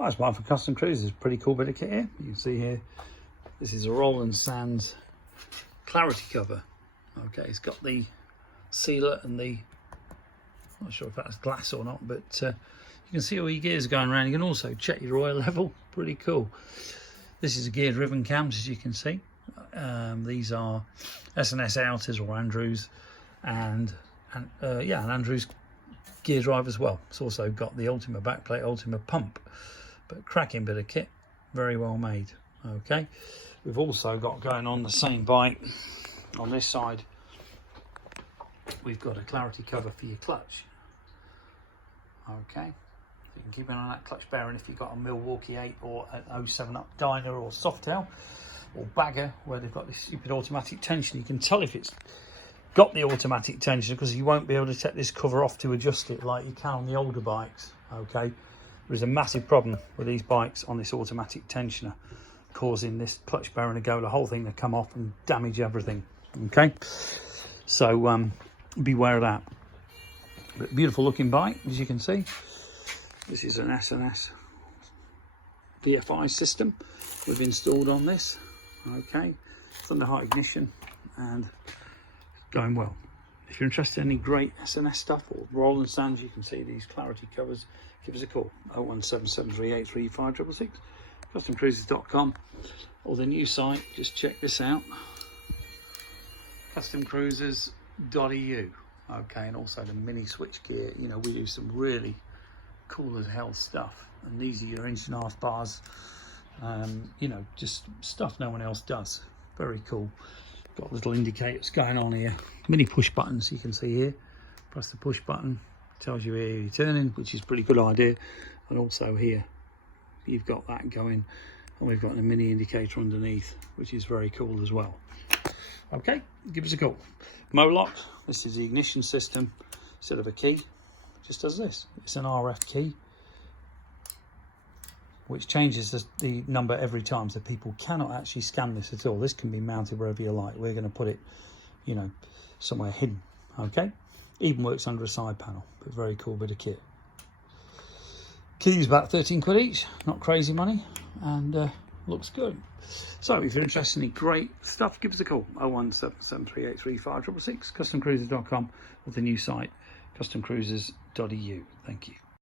Nice one for Custom Cruisers. Pretty cool bit of kit here. You can see here, this is a Roland Sands clarity cover. Okay, it's got the sealer and the, I'm not sure if that's glass or not, but you can see all your gears going around. You can also check your oil level. Pretty cool. This is a gear driven cams, as you can see. These are S&S outers or Andrews, and yeah, an Andrews gear drive as well. It's also got the Ultima backplate, Ultima pump, but cracking bit of kit, very well made. Okay, we've also got going on the same bike on this side. We've got a clarity cover for your clutch. Okay, you can keep an eye on that clutch bearing if you've got a Milwaukee 8 or an 07 up Dyna or Softail or Bagger, where they've got this stupid automatic tension. You can tell if it's got the automatic tension because you won't be able to take this cover off to adjust it like you can on the older bikes. Okay, there's a massive problem with these bikes on this automatic tensioner, causing this clutch bearing to go, the whole thing to come off and damage everything. Okay, so beware of that. But beautiful looking bike, as you can see. This is an S&S VFI system we've installed on this. Okay, it's under high ignition and going well. If you're interested in any great S&S stuff or Roland Sands, you can see these clarity covers, give us a call, 01773835666, CustomCruisers.com, or the new site, just check this out, CustomCruisersLimited.eu. Okay, and also the mini switch gear. You know, we do some really cool as hell stuff, and these are your engine half bars. You know, just stuff no one else does. Very cool. Got little indicators going on here, mini push buttons you can see here. Press the push button, tells you where you're turning, which is a pretty good idea. And also here you've got that going, and we've got a mini indicator underneath, which is very cool as well. Okay, give us a call. Molock, this is the ignition system. Instead of a key, just does this. It's an RF key which changes the number every time, so people cannot actually scan this at all. This can be mounted wherever you like. We're going to put it, you know, somewhere hidden. Okay, even works under a side panel, but very cool bit of kit. Keys about 13 quid each, not crazy money, and looks good. So if you're interested in any great stuff, give us a call, 01773835666, CustomCruisers.com, or the new site, CustomCruisers.eu. Thank you.